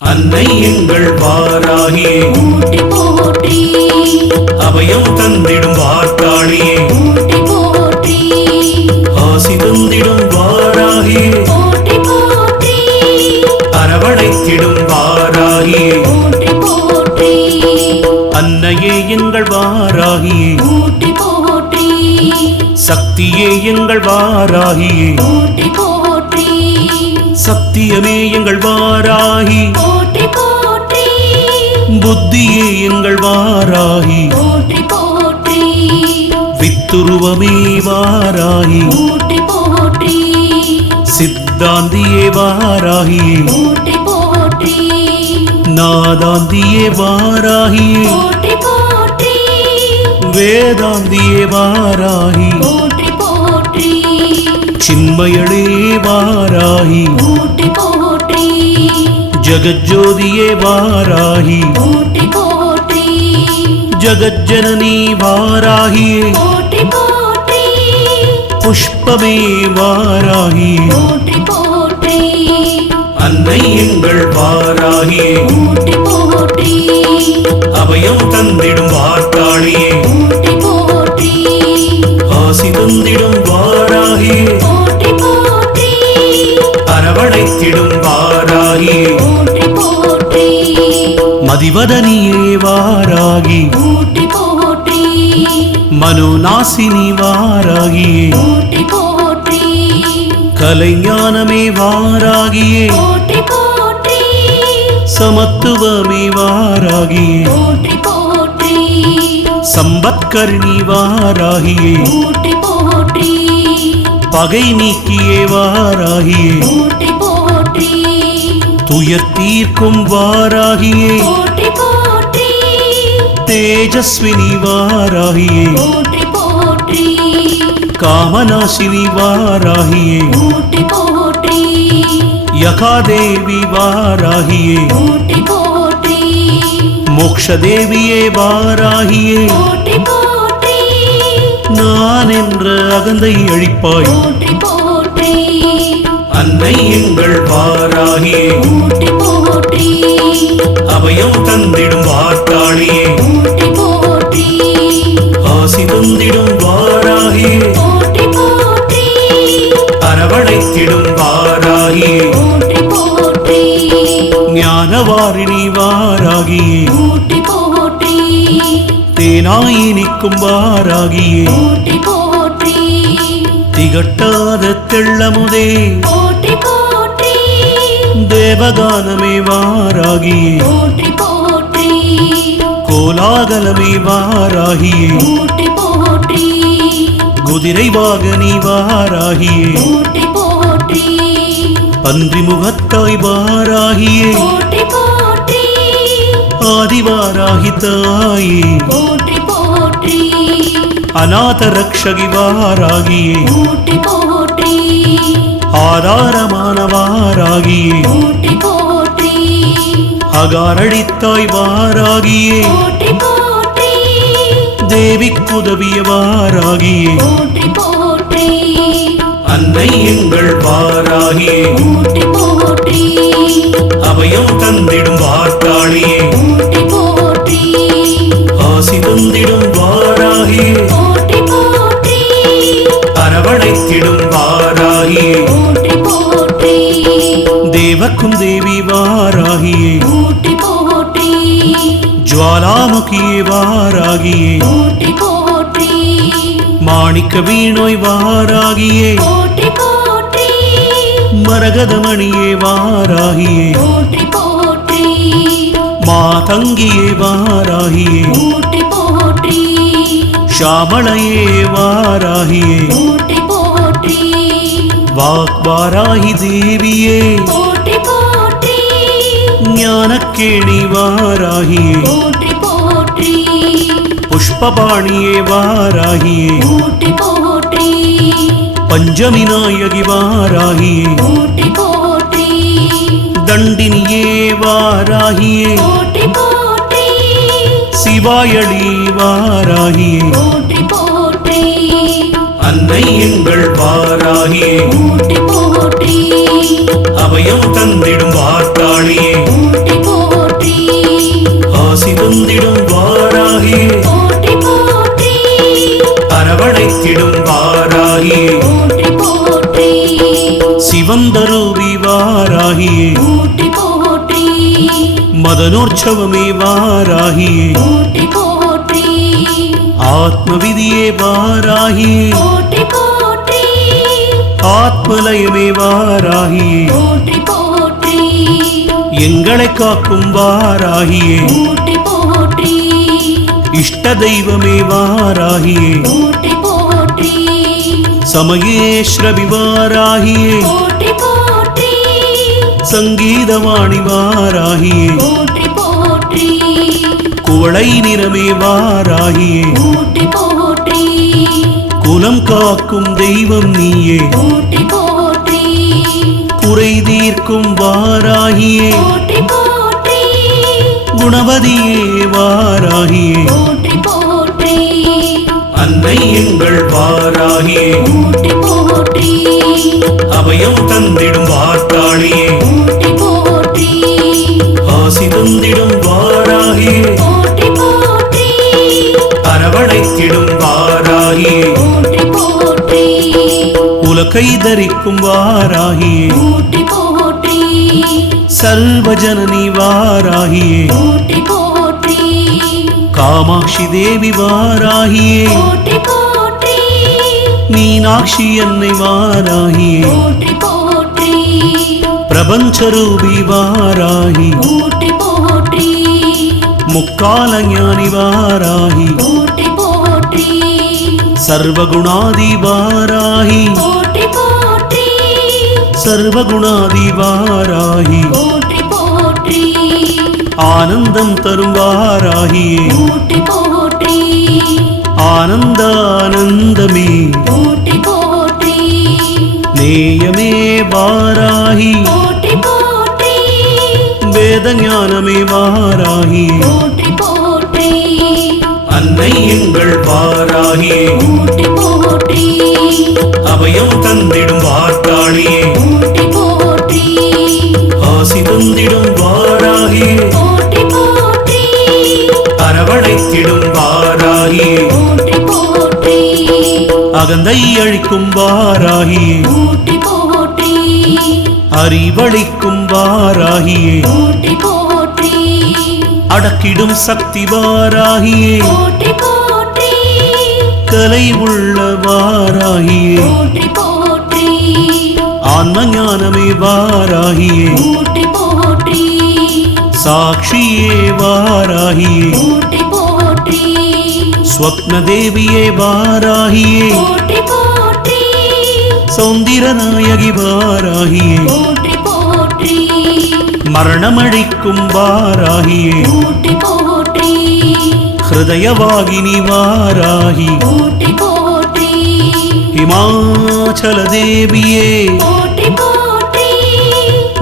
அன்னை எங்கள் வாராகியே போற்றி போற்றி அபயம் தந்திடும் வார்த்தாளியே போற்றி போற்றி ஆசி தந்திடும் வாராகியே போற்றி போற்றி அரவணைத்திடும் வாராகியே போற்றி போற்றி அன்னையே எங்கள் வாராகியே போற்றி போற்றி சக்தியே எங்கள் வாராகியே போற்றி போற்றி சத்தியமே எங்கள் வாராகி போற்றி போற்றி புத்தியே எங்கள் வாராகி போற்றி போற்றி வித்துருவமே வாராகி போற்றி போற்றி சித்தாந்தியே வாராகியே போற்றி போற்றி நாதாந்தியே வாராகியே போற்றி போற்றி வேதாந்தியே வாராகி போற்றி போற்றி சின்மயளே வாராகி போற்றி போற்றி ஜகஜோதியே வாராகி போற்றி போற்றி ஜகஜனனி வாராகியே போற்றி போற்றி புஷ்பமே வாராகியே போற்றி போற்றி அன்னை எங்கள் வாராகியே போற்றி போற்றி அபயம் தந்திடும் வார்த்தாளியே போற்றி போற்றி ஆசி தந்திடும் வாராகியே போற்றி போற்றி அரவணைத்திடும் வாராகியே போற்றி போற்றி மதிவதனியே வாராகி போற்றி போற்றி மனோநாசினி வாராகியே போற்றி போற்றி கலைஞானமே வாராகியே போற்றி போற்றி சமத்துவமே வாராகியே போற்றி போற்றி சம்பத்கர்ணி வாராகியே போற்றி போற்றி பகை நீக்கியே வாராகியே போற்றி போற்றி துயர் தீர்க்கும் வாராகியே போற்றி போற்றி தேஜஸ்வினி வாராகியே போற்றி போற்றி காமநாசினி வாராகியே போற்றி போற்றி யகாதேவி வாராகியே போற்றி போற்றி மோக்ஷதேவியே வாராகியே போற்றி போற்றி நான் என்ற அகந்தை அழிப்பாய் போற்றி போற்றி அன்னை எங்கள் வாராகியே போற்றி போற்றி அபயம் தந்திடும் வார்த்தாளியே போற்றி போற்றி ஆசி தந்திடும் வாராகியே போற்றி போற்றி அரவணைத்திடும் வாராகியே போற்றி போற்றி ஞானவாரிணி வாராகியே போற்றி போற்றி தேனாயினிக்கும் வாராகியே போற்றி போற்றி திகட்டாத தெள்ளமுதே போற்றி போற்றி தேவகானமே வாராகியே போற்றி போற்றி கோலாகலமே வாராகியே போற்றி போற்றி குதிரை வாகனி வாராகியே போற்றி போற்றி பன்றி முகத்தாய் வாராகியே போற்றி போற்றி ஆதிவாராகி தாயே போற்றி போற்றி அநாத ரக்ஷகி வாராகியே போற்றி போற்றி ஆதாரமான வாராகியே போற்றி போற்றி அகாரழித்தாய் வாராகியே போற்றி போற்றி தேவிக்குதவிய வாராகியே போற்றி போற்றி அன்னை எங்கள் வாராகியே போற்றி போற்றி அபயம் தந்திடும் வார்த்தாளியே போற்றி போற்றி ஆசி தந்திடும் வாராகியே போற்றி போற்றி அரவணைத்திடும் வாராகியே போற்றி போற்றி தேவக்கும் தேவி வாராகியே போற்றி போற்றி ஜுவாலாமுகியே வாராகியே போற்றி போற்றி மாணிக்க வீணோய் வாராகியே போற்றி போற்றி மரகதமணியே வாராகியே போற்றி போற்றி மாதங்கியே வாராகியே போற்றி போற்றி ஷாமளையே வாராகியே போற்றி போற்றி வாக்வாராகி தேவியே போற்றி போற்றி ஞானக்கேணி வாராகியே போற்றி போற்றி புஷ்பபாணியே வாராகியே போற்றி போற்றி பஞ்சமி நாயகி வாராகியே போற்றி போற்றி தண்டினியே வாராகியே போற்றி போற்றி சிவாயளி வாராகியே போற்றி போற்றி அன்னை எங்கள் வாராகியே போற்றி போற்றி அபயம் தந்திடும் வார்த்தாளியே போற்றி வாராகியே போற்றி போற்றி மதனோற்சவமே வாராகியே போற்றி போற்றி ஆத்மவிதியே வாராகியே போற்றி போற்றி ஆத்மலயமே வாராகியே போற்றி போற்றி எங்களை காக்கும் வாராகியே போற்றி போற்றி இஷ்ட தெய்வமே வாராகியே போற்றி போற்றி சமயேஸ்வரி வாராகியே போற்றி போற்றி சங்கீதவாணி வாராகியே போற்றி போற்றி குவளை நிறமே வாராகியே போற்றி போற்றி குலம் காக்கும் தெய்வம் நீயே போற்றி போற்றி குறை தீர்க்கும் வாராகியே போற்றி போற்றி குணவதியே வாராகியே போற்றி போற்றி அன்னை எங்கள் வாராகியே போற்றி போற்றி அபயம் தந்திடும் வார்த்தாளியே போற்றி போற்றி ஆசி தந்திடும் வாராகியே போற்றி போற்றி அரவணைத்திடும் வாராகியே போற்றி போற்றி உலகை தரிக்கும் வாராகியே போற்றி போற்றி சர்வஜனனி வாராகியே போற்றி போற்றி காமாட்சி தேவி வாராகியே போற்றி போற்றி மீனாட்சி அன்னை வாராகியே போற்றி போற்றி பிரபஞ்சரூபி வாராகி போற்றி போற்றி முக்கால ஞானி வாராகி போற்றி போற்றி சர்வகுணாதி வாராகி போற்றி போற்றி சர்வகுணாதி வாராகி போற்றி போற்றி ஆனந்தம் தரும் வாராகியே போற்றி போற்றி ஆனந்தானந்தமே போற்றி போற்றி நேயமே வாராகி போற்றி போற்றி வேத ஞானமே வாராகி போற்றி போற்றி அன்னை எங்கள் வாராகியே போற்றி போற்றி அபயம் தந்திடும் வார்த்தாளியே போற்றி போற்றி ஆசி தந்திடும் வாராகியே போற்றி போற்றி அரவணைத்திடும் வாராகியே போற்றி போற்றி அகந்தை அழிக்கும் வாராகியே போற்றி போற்றி அறிவழிக்கும் வாராகியே போற்றி போற்றி அடக்கிடும் சக்தி வாராகியே போற்றி போற்றி கலை உள்ள வாராகியே போற்றி போற்றி ஆன்ம ஞானமே வாராகியே போற்றி போற்றி சாட்சியே வாராகியே போற்றி போற்றி ஸ்வப்ன தேவியே வாராகியே போற்றி போற்றி சௌந்திரநாயகி வாராகியே போற்றி போற்றி மரணமழிக்கும் வாராகியே போற்றி போற்றி ஹிருதயவாகினி வாராகி போற்றி போற்றி ஹிமாச்சல தேவியே போற்றி போற்றி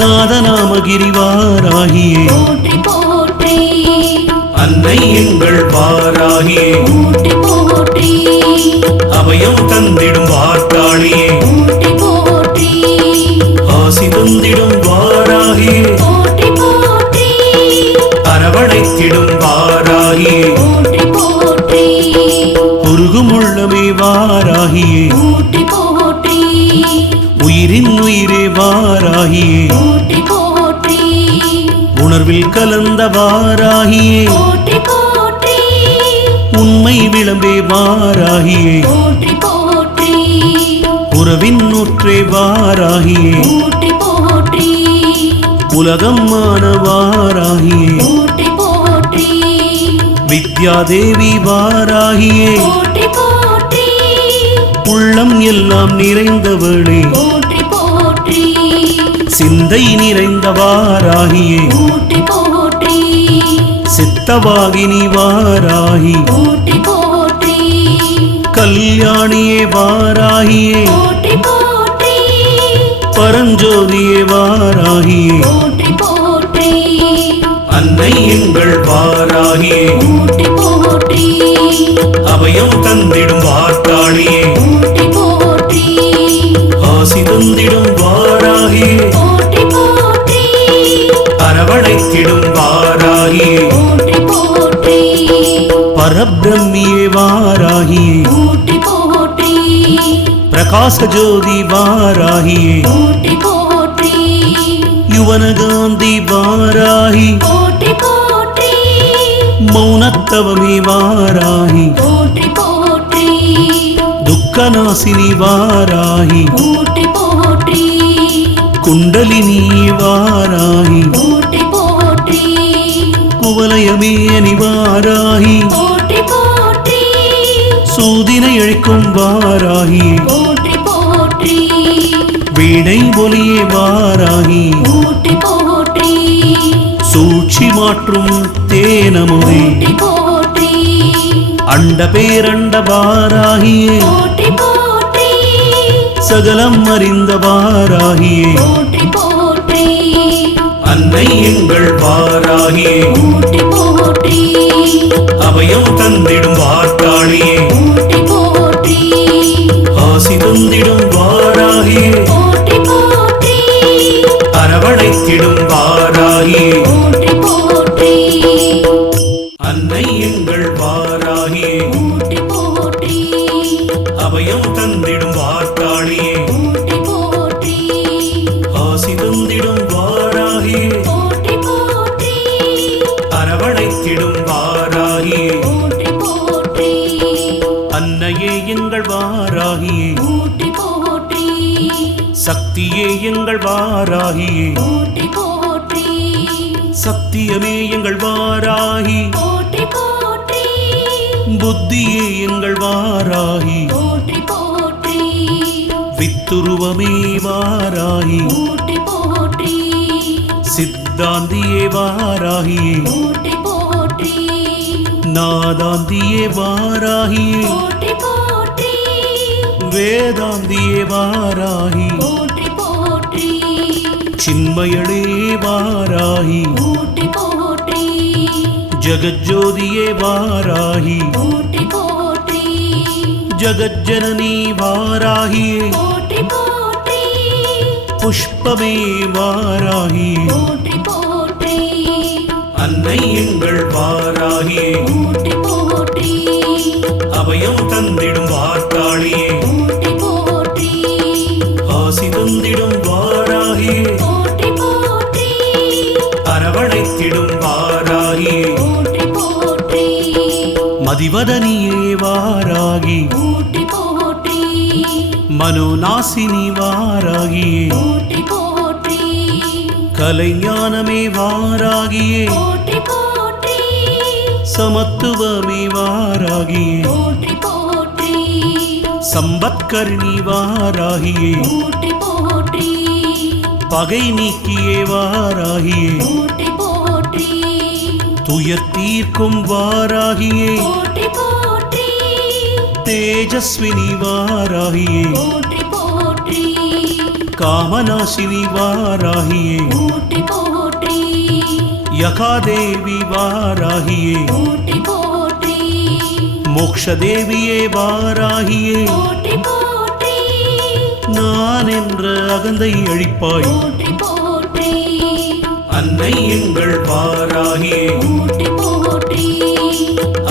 நாதநாமகிரி வாராகியே போற்றி போற்றி அன்னை எங்கள் வாராகியே போற்றி போற்றி அபயம் தந்திடும் வார்த்தாளியே போற்றி போற்றி ஆசி தந்திடும் வாராகியே போற்றி போற்றி அரவணைத்திடும் வாராகியே போற்றி போற்றி உருகும் உள்ளமே வாராகியே போற்றி போற்றி உயிரின் உயிரே வாராகியே போற்றி போற்றி உணர்வில் கலந்த வாராகியே போற்றி போற்றி உண்மை விளம்பே வாராகியே போற்றி போற்றி உறவின் நூற்றே வாராகியே போற்றி போற்றி உலகம் வாராகியே போற்றி போற்றி வித்யாதேவி வாராகியே போற்றி போற்றி உள்ளம் எல்லாம் நிறைந்தவளே போற்றி போற்றி சிந்தை நிறைந்த வாராகியே போற்றி போற்றி சித்தவாகினி வாராகி போற்றி போற்றி கல்யாணியே வாராகியே போற்றி போற்றி பரஞ்சோதியே வாராகியே போற்றி போற்றி அன்னை எங்கள் வாராகியே போற்றி போற்றி அபயம் தந்திடும் வார்த்தாளியே போற்றி போற்றி ஆசி தந்திடும் வாராகியே போற்றி போற்றி அரவணைத்திடும் வாராகியே போற்றி போற்றி பரபிரம்மியே வாராகியே போற்றி போற்றி பிரகாச ஜோதி வாராகியே போற்றி போற்றி யுவனகாந்தி வாராகி போற்றி போற்றி மௌனத்தவமே வாராகி போற்றி போற்றி துக்கநாசினி வாராகி போற்றி போற்றி குண்டலினி வாராகி போற்றி போற்றி குவலயமேனி வாராகி போற்றி போற்றி சூதினை அழிக்கும் வாராகி போற்றி போற்றி வீணை ஒலியே வாராகி போற்றி போற்றி சூழ்ச்சி மாற்றும் தேனமுதே போற்றி போற்றி அண்ட பேரண்ட வாராகியே போற்றி போற்றி சகலம் அறிந்த வாராகியே போற்றி போற்றி அன்னை எங்கள் வாராகியே போற்றி போற்றி அபயம் தந்திடும் வார்த்தாளியே போற்றி போற்றி ஆசி தந்திடும் வாராகியே போற்றி போற்றி அரவணைத்திடும் வாராகியே போற்றி போற்றி அன்னை எங்கள் வாராகியே போற்றி போற்றி அபயம் தந்திடும் வார்த்தாளியே போற்றி போற்றி ஆசி தந்திடும் வாராகியே போற்றி போற்றி அரவணைத்திடும் வாராகியே போற்றி போற்றி அன்னையே எங்கள் வாராகியே போற்றி போற்றி சக்தியே எங்கள் வாராகியே போற்றி போற்றி சத்தியமே எங்கள் வாராகி போற்றி போற்றி புத்தியே எங்கள் வாராகி போற்றி போற்றி வித்துருவமே வாராகி போற்றி போற்றி சித்தாந்தியே வாராகியே போற்றி போற்றி நாதாந்தியே வாராகியே போற்றி போற்றி வேதாந்தியே வாராகி போற்றி போற்றி சின்மயளே வாராகி போற்றி போற்றி ஜகஜோதியே வாராகி போற்றி போற்றி ஜகஜனனி வாராகியே போற்றி போற்றி புஷ்பமே வாராகி போற்றி போற்றி அன்னை எங்கள் வாராகியே போற்றி போற்றி அபயம் தந்திடும் வார்த்தாளியே போற்றி போற்றி ஆசி தந்திடும் வாராகியே போற்றி போற்றி அரவணைத்திடும் வாராகியே போற்றி போற்றி மதிவதனியே வாராகி போற்றி போற்றி மனோநாசினி வாராகியே போற்றி போற்றி கலைஞானமே வாராகியே போற்றி போற்றி சமத்துவமே வாராகியே போற்றி போற்றி சம்பத்கர்ணி வாராகியே போற்றி போற்றி பகை நீக்கியே வாராகியே போற்றி போற்றி துயர் தீர்க்கும் வாராகியே போற்றி போற்றி தேஜஸ்வினி வாராகியே போற்றி போற்றி காமநாசினி வாராகியே போற்றி போற்றி யகாதேவி வாராகியே போற்றி போற்றி மோக்ஷதேவியே வாராகியே போற்றி போற்றி நான் என்ற அகந்தை அழிப்பாய் போற்றி போற்றி அன்னை எங்கள் வாராகியே போற்றி போற்றி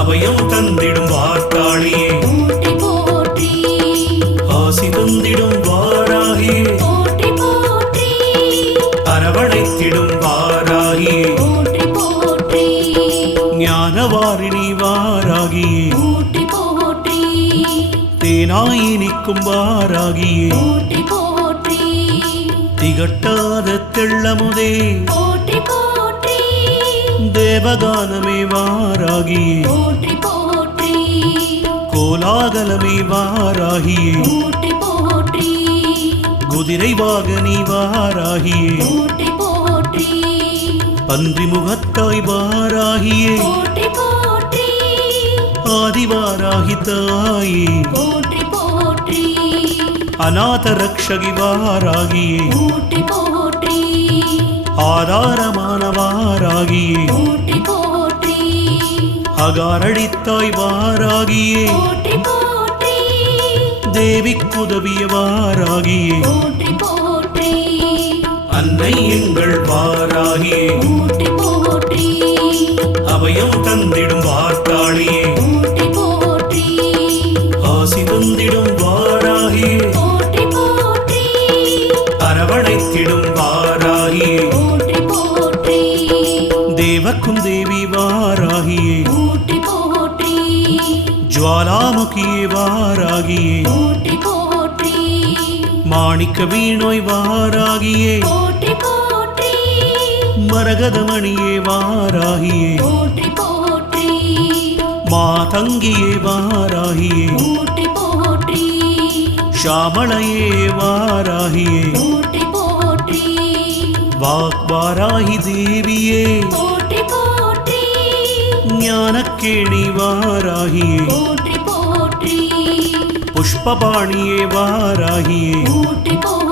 அபயம் தந்திடும் வார்த்தாளியே போற்றி போற்றி ஆசி தந்திடும் வாராகியே போற்றி போற்றி அரவணைத்திடும் வாராகியே போற்றி போற்றி ஞானவாரிணி வாராகியே போற்றி போற்றி தேனாயினிக்கும் வாராகியே போற்றி போற்றி திகட்டாத தெள்ளமுதே போற்றி போற்றி தேவகானமே வாராகியே போற்றி போற்றி கோலாகலமே வாராகியே போற்றி போற்றி குதிரை வாகனி வாராகியே போற்றி போற்றி பன்றி முகத்தாய் வாராகியே போற்றி போற்றி ஆதிவாராகி தாயே போற்றி போற்றி அநாத ரக்ஷகி வாராகியே போற்றி போற்றி ஆதாரமான வாராகியே போற்றி போற்றி அகாரடித்தாய் வாராகியே போற்றி போற்றி தேவிக்குதவிய வாராகியே போற்றி போற்றி அன்னை எங்கள் வாராகியே போற்றி போற்றி அபயம் தந்திடும் வார்த்தாளியே போற்றி போற்றி ஆசி தந்திடும் வாராகியே போற்றி போற்றி அரவணைத்திடும் வாராகியே வாராகியே போற்றி போற்றி தேவர்க்கும் தேவி வாராகியே போற்றி போற்றி ஜுவாலாமுகியே வாராகியே போற்றி போற்றி மாணிக்க வீணோய் வாராகியே போற்றி போற்றி மரகதமணியே வாராகியே போற்றி போற்றி மாதங்கியே வாராகியே போற்றி போற்றி ஷாமளையே வாராகியே போற்றி போற்றி வாக்வாராகி தேவியே போற்றி போற்றி ஞானக்கேணி வாராகியே போற்றி போற்றி புஷ்பபாணியே வாராகியே போற்றி போற்றி